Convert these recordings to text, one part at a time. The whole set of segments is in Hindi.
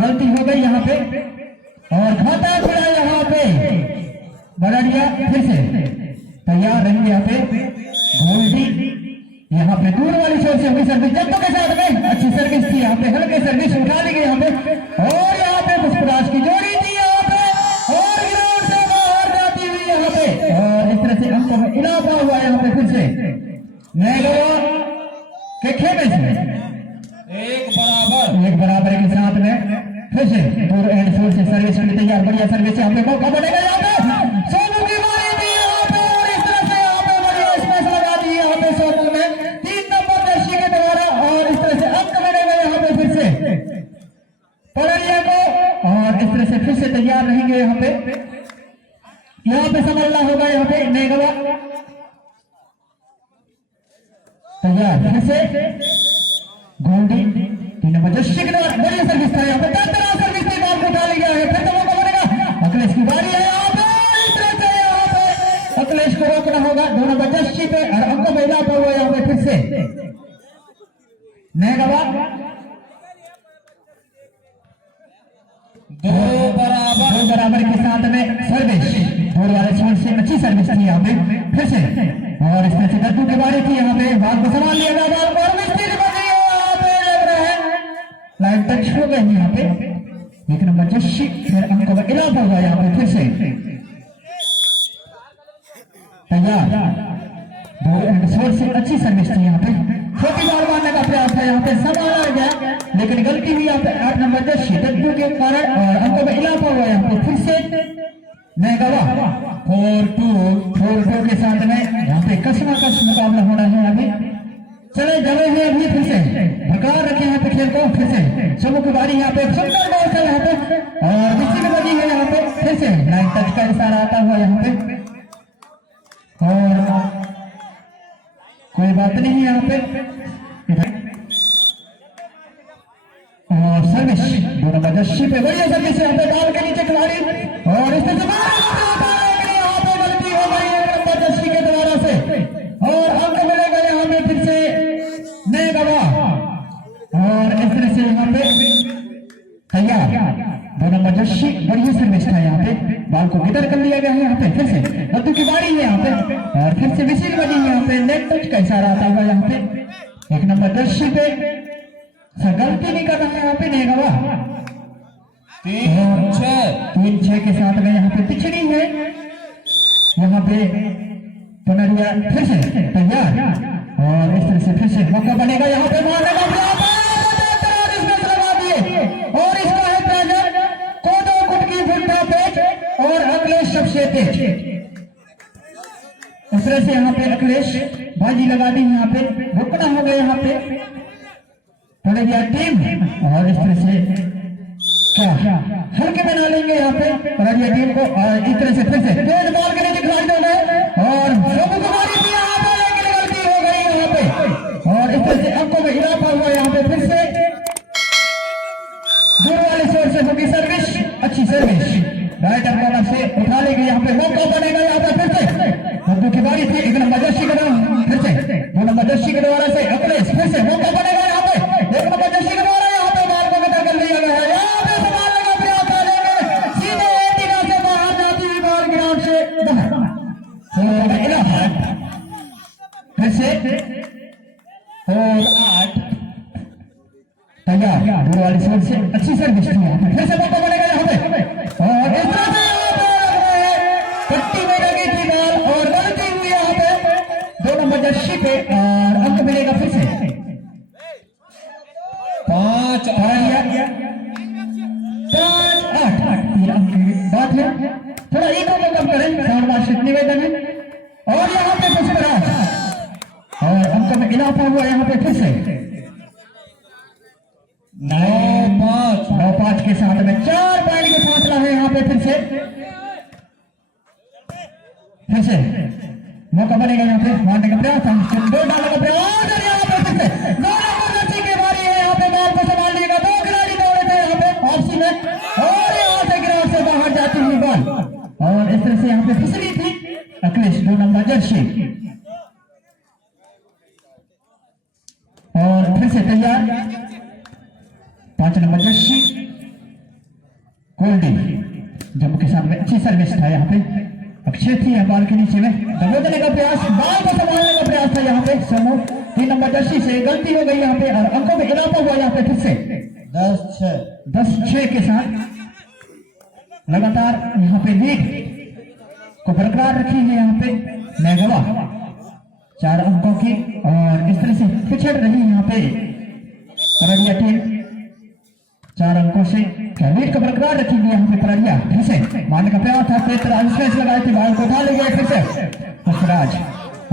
गलती हो गई यहाँ पे और खाता पड़ा यहाँ पे बढ़ा दिया। फिर से तैयार रहेंगे यहाँ पे गोल्डी, यहाँ पे दूर वाली छोर से हुई सर्विस जत्तों के साथ में अच्छी सर्विस थी। यहाँ पे हल्के सर्विस उठा ली गई यहाँ पे और यहाँ पे पुष्पराज की जोड़ी थी यहाँ पे और ग्राउंड से बाहर जाती हुई यहाँ पे और इस तरह से अंकों में इजाफा हुआ यहाँ पे। फिर से नए के खेमे से एक बराबर के साथ में फिर से दूर एंड फोर से सर्विस के लिए तैयार। बढ़िया सर्विस यहाँ पे मौका बनेगा यहाँ पे सोनू की बारी थी यहाँ पे और इस तरह से यहाँ पे बढ़िया स्पेस लगा दी यहाँ पे सोनू में 3 नंबर दर्शी के द्वारा और इस तरह से अंक बनेगा यहाँ पे। फिर से पड़िया को और इस तरह से फिर से तैयार रहेंगे यहाँ पे संभालना होगा यहाँ पे नेगवा तैयार। फिर से गोल्डी 3 नंबर दर्शी के द्वारा बढ़िया सर्विस था यहाँ पे सर्विस थी बाल को उठा लिया है। फिर से मौका बनेगा अखिलेश की बारी है यहाँ पे इस तरह से यहाँ पे अखिलेश को रोकना होगा 2 नंबर दर्शी पे और अंकों में इजाफा हुआ यहाँ पे। फिर से नेगवा 2 बराबर के साथ में सर्विस दूर वाले छोर से अच्छी सर्विस थी यहाँ पे। फिर से और इस तरह से गद्दू की बारी थी यहाँ पे बाल को संभाल लिया गया बाल को और मिस्त्री बन गई यहाँ पे लग रहा है लाइन टच हो गई यहाँ पे 1 नंबर जस्सी फिर अंकों में इजाफा हुआ यहाँ पे। फिर से तैयार दूर एंड छोर से अच्छी सर्विस थी यहाँ पे छोटी बाल मारने का प्रयास था यहाँ पे संभाला गया लेकिन गलती हुई यहाँ पे 8 नंबर दर्शी गद्दू के कारण और अंकों में इजाफा हुआ यहाँ पे। फिर से नेगवा 4-2 के साथ में यहाँ पे कस मुकाबला होना है अभी चले जगह है अभी। फिर से भकार रखे यहाँ पे खेल को। फिर से सबों की बारी यहाँ पे सुंदर बॉल चल यहाँ पे और मिस्सी की बनी है यहाँ पे। फिर से लाइन टच का इशारा आता हुआ यहाँ पे और कोई बात नहीं यहाँ पे और सर्विस 2 नंबर दर्शी पे बढ़िया सर्विस यहाँ पे डाल के नीचे खिलाड़ी और इस तरह से यहाँ पे गलती हो गई 1 नंबर दर्शी के द्वारा से और अंक मिलेगा यहाँ पे। फिर से नए गवा और इस तरह से यहाँ पे तैयार 2 नंबर दर्शी बढ़िया सर्विस था यहाँ पे बाल को गिटर कर लिया गया है यहाँ पे। फिर से गद्दू की बारी है यहाँ पे और फिर से विसिल बनी है यहाँ पे नेट टच का इशारा आता हुआ यहाँ पे 1 नंबर दर्शी पे गलती नहीं कर रहा है यहाँ पे नेगवा 3-6 के साथ में यहाँ पे पिछड़ी है यहाँ पे पनरिया। फिर से तैयार और इस तरह से फिर से मौका बनेगा यहाँ पे मारने का लगा दिए और इसका है प्रेजर कोदो कुटकी भुट्टा पेच और अखिलेश सबसे तेज इस तरह से यहाँ पे अखिलेश बाजी लगा दी यहाँ पे रुकना होगा यहाँ पे पड़ेगा टीम और इस तरह से क्या हल्के बना लेंगे यहाँ पे पड़ेगा टीम को और इस तरह से फिर से तेज बॉल के नीचे खिलाड़ी दो गए और सबको कुमारी थी यहाँ पे लेकिन गलती हो गई यहाँ पे और इस तरह से अंकों में इजाफा हुआ यहाँ पे। फिर से दूर वाले छोर से होगी सर्विस अच्छी सर्विस राइट अंकों से उठा लेंगे यहाँ पे मौका बनेगा यहाँ पे। फिर से गद्दू की बारी थी 1 नंबर दर्शी के द्वारा फिर से 2 नंबर दर्शी के द्वारा से अखिलेश फिर से मौका बनेगा यहाँ पे 1 नंबर दर्शी के द्वारा यहाँ पे बाल को गिटर कर लिया गया है यहाँ पे संभालने का प्रयास करेंगे सीधे एंटीना से बाहर जाती हुई बॉल ग्राउंड से बाहर फिर से और 8 तैयार दूर वाली छोर से अच्छी सर्विस थी यहाँ पे। फिर से मौका बनेगा यहाँ पे और इस तरह से पट्टी में लगी थी बॉल और गलती हुई यहाँ पे 2 नंबर दर्शी पे और अंक मिलेगा। फिर से 5-8 बात है थोड़ा एक को कम करें साउंड निवेदन है और यहाँ पे पुष्पराज और अंक में इजाफा हुआ यहाँ पे। फिर से 9-5 के साथ में 4 पॉइंट के फासला है यहाँ पे। फिर से मौका बनेगा यहाँ पे मारने का प्रयास दो डालने का प्रयास और यहाँ पे फिर से 2 नंबर दर्शी की बारी है यहाँ पे बॉल को संभाल लिएगा 2 खिलाड़ी दौड़े थे यहाँ पे ऑप्सी में और यहाँ से ग्राउंड से बाहर जाती हुई बॉल और इस तरह से यहाँ पे फिसली थी अखिलेश 2 नंबर दर्शी और फिर से तैयार 5 नंबर दर्शी सर्विस था यहाँ पे, अक्षय थी बॉल के नीचे में दबोचने का प्रयास, बॉल को संभालने का प्रयास था यहाँ पे समूह 3 नंबर जर्सी से, गलती हो गई यहाँ पे और अंकों में इजाफा हुआ यहाँ पे फिर से 10-6 के साथ लगातार यहाँ पे लीड को बरकरार रखी है यहाँ पे मेघवा 4 अंकों की, और इस तरह से पिछड़ रही यहाँ पे करड़िया टीम 4 अंकों से लीड को बरकरार रखेगी यहाँ पे करड़िया। फिर से मारने का प्रयास था, लगाई थी, बॉल को उठा ले गए फिर से पुष्पराज,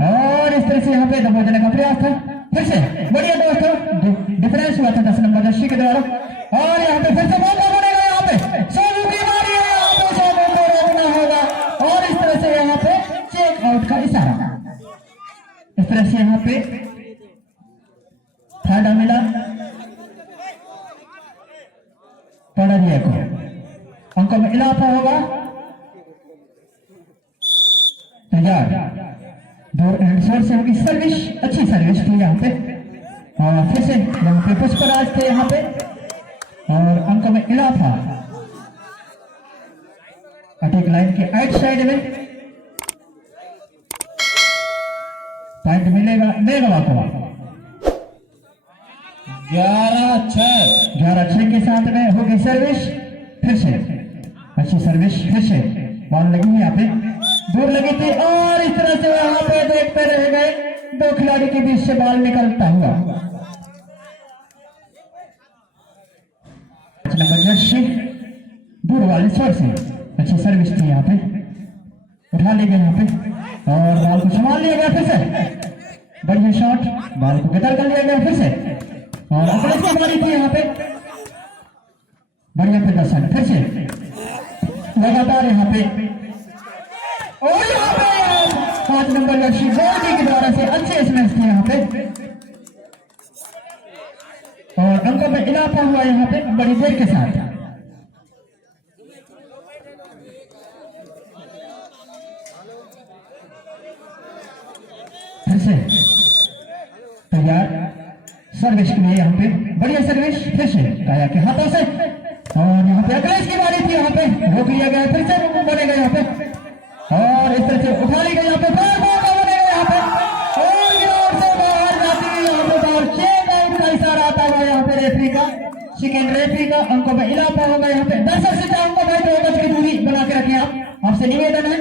और इस तरह से यहाँ पे दबोचने का प्रयास था फिर से, बढ़िया दोस्तों डिफरेंस हुआ था 10 नंबर जर्सी के द्वारा, और यहाँ पे फिर से मौका बनेगा यहाँ पे सोनू की बारी है, यहाँ पे सोनू को रोकना होगा, और इस तरह से यहाँ पे चेक आउट का इशारा, इस तरह से यहाँ पे फायदा मिला पड़रिया को, अंकों में इजाफा होगा तैयार, दूर एंड शॉट से होगी सर्विस, अच्छी सर्विस थी यहाँ पे, और फिर से यहाँ पे पुष्पराज थे यहाँ पे, और अंकों में इजाफा अटैक लाइन के आइट साइड में, पॉइंट मिलेगा मेघवा को 11-6 के साथ में होगी सर्विस, फिर से अच्छी सर्विस, फिर से बॉल लगी यहाँ पे, दूर लगी थी, और इस तरह से यहाँ पे देखते रह गए, 2 खिलाड़ी के बीच से बॉल निकलता हुआ नंबर जर्सी दूर वाले छोर से अच्छी सर्विस थी यहाँ पे, उठा ले गए यहाँ पे, और बॉल को संभाल लिया गया फिर से, बढ़िया शॉट, बॉल को बेहतर कर लिया गया फिर से, और अखिलेश की बारी थी यहाँ पे, बढ़िया प्रदर्शन फिर से लगातार यहाँ पे, और यहाँ पे 5 नंबर जर्सी गोल्डी के द्वारा से अच्छे स्मैश थे यहाँ पे, और अंकों में इजाफा हुआ यहाँ पे बड़ी देर के साथ, फिर से तैयार सर्विस के लिए यहाँ पे, बढ़िया सर्विस फिर से काया के हाथों से, और यहाँ पे अखिलेश की बारी थी, यहाँ पे रोक लिया गया, फिर से बनेगा यहाँ पे, और इस तरह से उठा ली गई यहाँ पे, बनेगा यहाँ पे, और ग्राउंड से बाहर जाती है यहाँ पे बॉल, चेक आउट का इशारा आता हुआ यहाँ पे रेफरी का, सेकेंड रेफरी का, अंकों में इजाफा होगा यहाँ पे, 10 से चाहूंगा भाई 2 गज की दूरी बना के रखें आप, आपसे निवेदन है,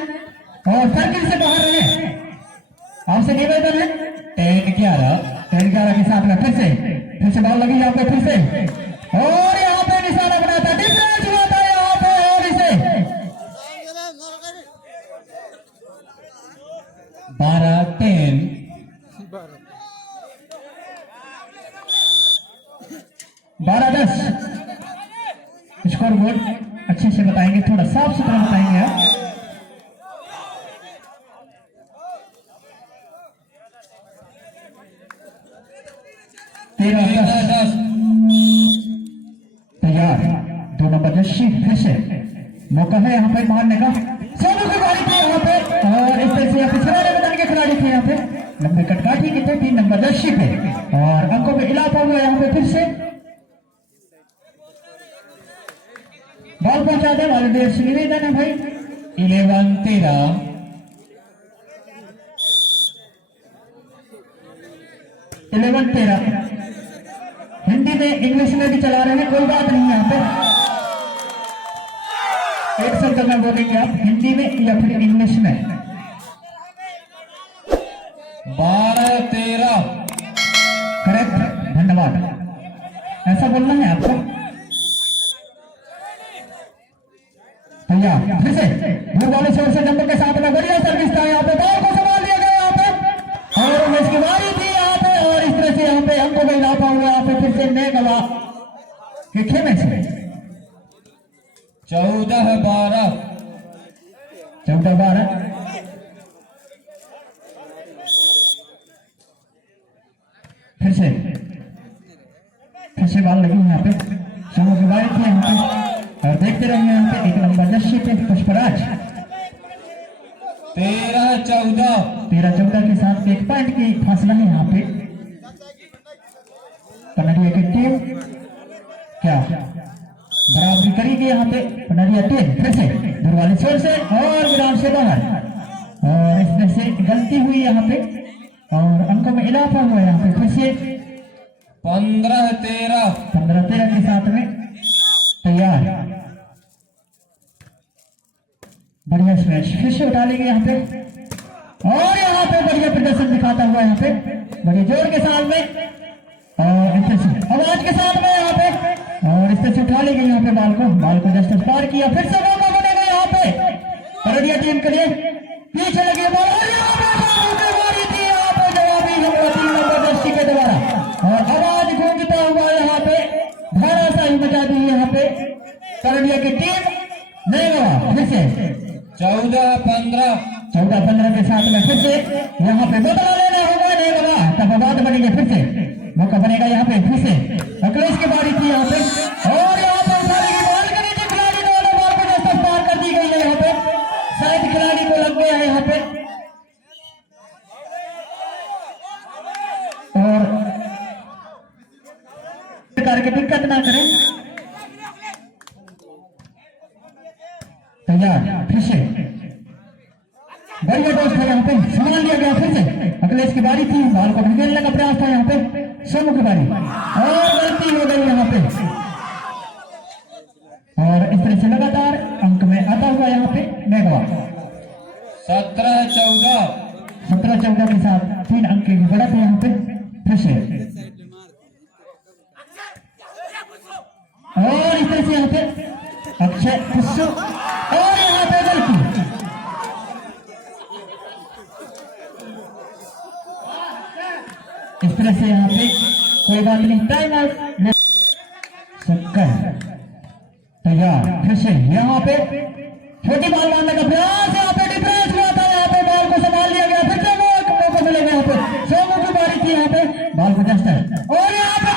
और सर्किल से बाहर रहे, आपसे निवेदन है 10-11 के साथ में फिर से बॉल लगी यहाँ पे, फिर से, और यहाँ पे निशाना बनाता, डिफरेंस हुआ था यहाँ पे, और इसे 12-10 12-10 स्कोर बोर्ड अच्छे से बताएंगे, थोड़ा साफ सुथरा बताएंगे आप, तैयार 2 नंबर जर्सी, फिर से मौका है यहाँ पे मारने का, सोनू की बारी थी यहाँ पे, और इस तरह से यहाँ पे सरारे मैदान के खिलाड़ी थे यहाँ पे, लंबे कटकाठी के थे 3 नंबर जर्सी पे, और अंकों में इजाफा हुआ यहाँ पे, फिर से बॉल पहुंचा दे वाले देर से निवेदन है भाई, 11-13 हिंदी में इंग्लिश में भी चला रहे हैं, कोई बात नहीं है यहाँ पे, एक शब्द में बोलेंगे आप हिंदी में या फिर इंग्लिश में, 12-13 करेक्ट, धन्यवाद, ऐसा बोलना है आपको, तैयार फिर से दूर वाले छोर से नंबर के साथ में बढ़िया सर्विस था यहाँ पे, बॉल को संभाल लिया गया यहाँ पे, और इसकी बारी थी यहाँ पे, और इस तरह से यहाँ पे अंकों में इजाफा हुआ यहाँ पे, फिर से मेघवा के खेमे से 14-12 फिर से बॉल लगी यहाँ पे, समूह की बारी थी यहाँ पे, और देखते रहेंगे यहाँ पे 1 नंबर जर्सी पे पुष्पराज, 13-14 के साथ 1 पॉइंट की फासला है यहाँ पे, कन्नडिया की टीम क्या बराबरी करेगी यहाँ पे नरिया 3 फिर से दूर वाले छोर से और ग्राउंड से बाहर, और इसमें से गलती हुई यहाँ पे और अंकों में इजाफा हुआ यहाँ पे। फिर से 15-13 के साथ में तैयार। बढ़िया स्मैश फिर से उठा लेंगे यहाँ पे, और यहाँ पे बढ़िया प्रदर्शन दिखाता हुआ यहाँ पे बड़े जोर के साथ में और आवाज के साथ में यहाँ पे, और इस तरह से उठा लेंगे यहाँ पे बाल को जस्ट पार किया। फिर से मौका बनेगा यहाँ पे परडिया टीम के लिए, पीछे लगे बॉल और यहाँ पे मारी थी यहाँ पे जवाबी हमला 3 नंबर जर्सी के द्वारा, और आवाज गूंजता हुआ यहाँ पे धाराशाही मचा दी यहाँ पे परडिया की टीम। नहीं गवा फिर से 14-15 के साथ में फिर से यहाँ पे बदला लेना होगा। नहीं गवा तब आवाज बनेगी, फिर से मौका बनेगा यहाँ पे। फिर से अखिलेश की बारी थी यहाँ पे, और यहाँ पे उठाने की बॉल के नीचे खिलाड़ी दोनों बॉल को जैसे पार कर दी गई है यहाँ पे, शायद खिलाड़ी को लग गया है यहाँ पे, और करके दिक्कत ना करें। तैयार फिर से बढ़िया दोस्त है यहाँ पे, संभाल लिया गया। फिर से अखिलेश की बारी थी, बॉल को ढकेलने का प्रयास था यहाँ पे, सोमू की बारी और गलती हो गई यहाँ पे, और इस तरह से लगातार अंक में आता हुआ यहाँ पे मेघवा 17-14 के साथ 3 अंक की बढ़त है यहाँ पे। फिर से और इस तरह से यहाँ पे अक्षय पुष्सु, और यहाँ पे गलती। इस तरह से यहाँ पे कोई बात नहीं, टाइम आउट सकता है। तैयार फिर से यहाँ पे छोटी बॉल मारने का प्रयास, यहाँ पे डिफरेंस हुआ था, यहाँ पे बॉल को संभाल लिया गया। फिर से मौका मिलेगा यहाँ पे, सोमू की बारी थी यहाँ पे, बॉल को जस्ट और यहाँ पे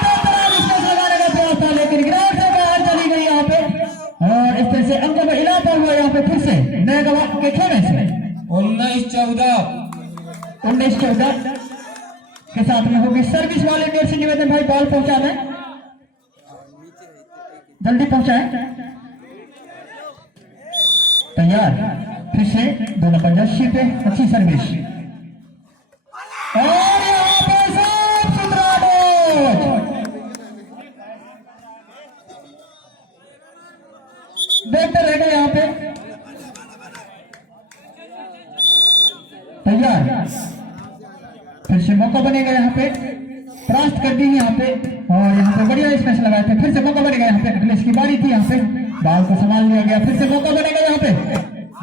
लगाने का प्रयास था, लेकिन ग्राउंड से बाहर चली गई यहाँ पे, और इस तरह से अंकों में इजाफा हुआ यहाँ पे। फिर से नए गवा के खेमे से 19-14 के साथ में होगी सर्विस वाले मेरे से निवेदन भाई बॉल पहुंचाना है, जल्दी पहुंचाए। तैयार फिर से 2 नंबर जर्सी पे अच्छी सर्विस, और यहाँ पे साफ सुथरा डॉट, देखते रहेगा यहाँ पे। तैयार फिर से मौका बनेगा यहाँ पे, त्रास्त कर दी यहाँ पे, और यहाँ पे बढ़िया स्मैश लगाए थे। फिर से मौका बनेगा यहाँ पे, अखिलेश की बारी थी यहाँ पे, बॉल को संभाल लिया गया। फिर से मौका बनेगा यहाँ पे,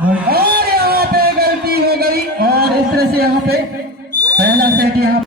और यहाँ पे गलती हो गई, और इस तरह से यहाँ पे पहला सेट यहाँ